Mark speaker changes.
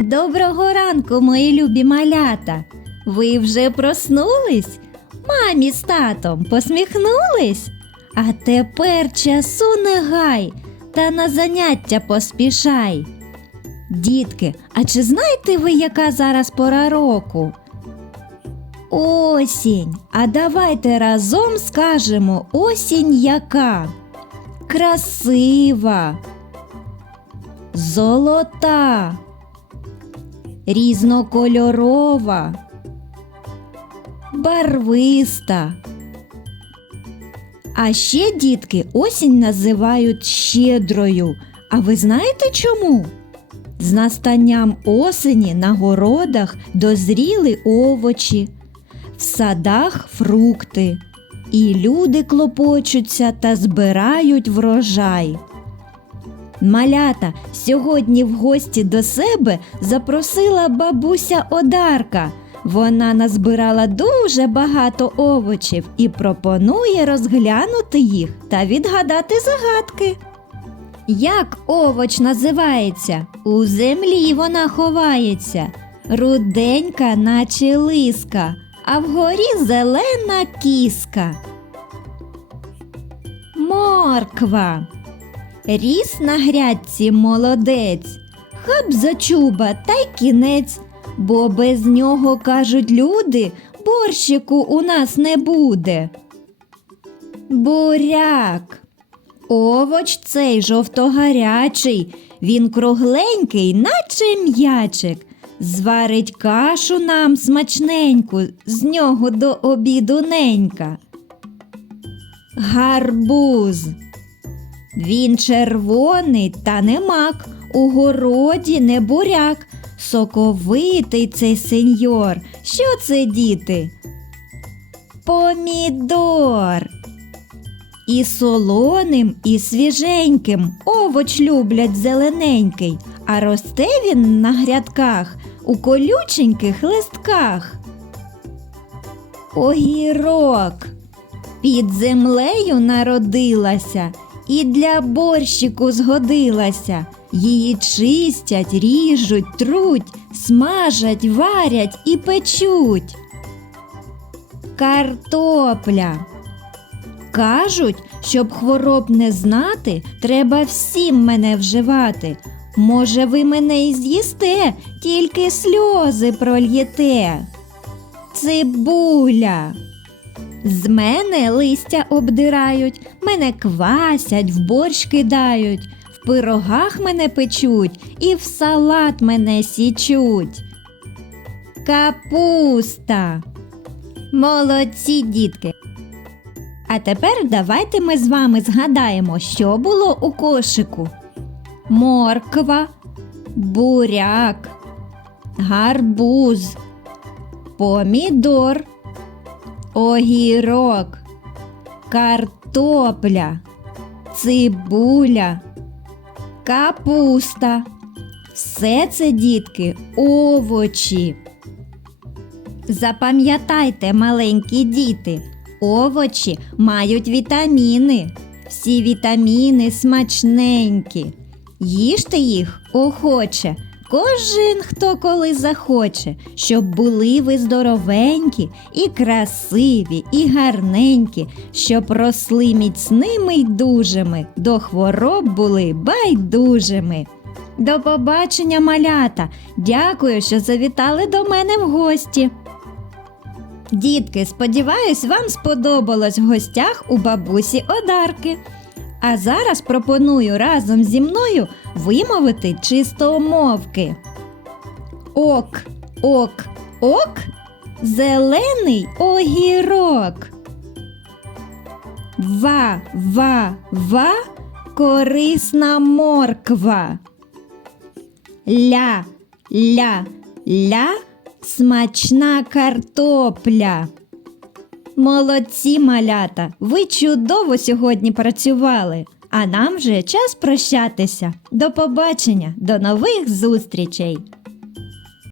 Speaker 1: Доброго ранку, мої любі малята. Ви вже проснулись? Мамі з татом посміхнулись? А тепер часу не гай та на заняття поспішай. Дітки, а чи знаєте ви, яка зараз пора року? Осінь. А давайте разом скажемо осінь яка? Красива, золота, різнокольорова, барвиста. А ще дітки осінь називають щедрою. А ви знаєте чому? З настанням осені на городах дозріли овочі, в садах фрукти, і люди клопочуться та збирають врожай. Малята сьогодні в гості до себе запросила бабуся Одарка. Вона назбирала дуже багато овочів і пропонує розглянути їх та відгадати загадки. Як овоч називається? У землі вона ховається, руденька, наче лиска, а вгорі зелена кіска. Морква. Ріс на грядці молодець, хап за чуба та й кінець, бо без нього, кажуть люди, борщику у нас не буде. Буряк. Овоч цей жовтогарячий, він кругленький, наче м'ячик. Зварить кашу нам смачненьку, з нього до обіду ненька. Гарбуз. Він червоний та не мак, у городі не буряк, соковитий цей сеньор. Що це, діти? Помідор. І солоним, і свіженьким овоч люблять зелененький, а росте він на грядках у колюченьких листках. Огірок під землею народилася і для борщику згодилася. Її чистять, ріжуть, труть, смажать, варять і печуть. Картопля. Кажуть, щоб хвороб не знати, треба всім мене вживати. Може, ви мене і з'їсте, тільки сльози прольєте. Цибуля. З мене листя обдирають, мене квасять, в борщ кидають, в пирогах мене печуть і в салат мене січуть. Капуста. Молодці, дітки. А тепер давайте ми з вами згадаємо, що було у кошику. Морква, буряк, гарбуз, помідор, огірок, картопля, цибуля, капуста. Все це, дітки, овочі. Запам'ятайте, маленькі діти, овочі мають вітаміни. Всі вітаміни смачненькі. Їжте їх охоче, кожен хто коли захоче, щоб були ви здоровенькі, і красиві, і гарненькі, щоб росли міцними й дужими, до хвороб були байдужими. До побачення, малята! Дякую, що завітали до мене в гості. Дітки, сподіваюсь, вам сподобалось в гостях у бабусі Одарки. А зараз пропоную разом зі мною вимовити чистомовки. Ок, ок, ок, зелений огірок. Ва, ва, ва, корисна морква. Ля, ля, ля, смачна картопля. Молодці малята! Ви чудово сьогодні працювали. А нам вже час прощатися. До побачення, до нових зустрічей!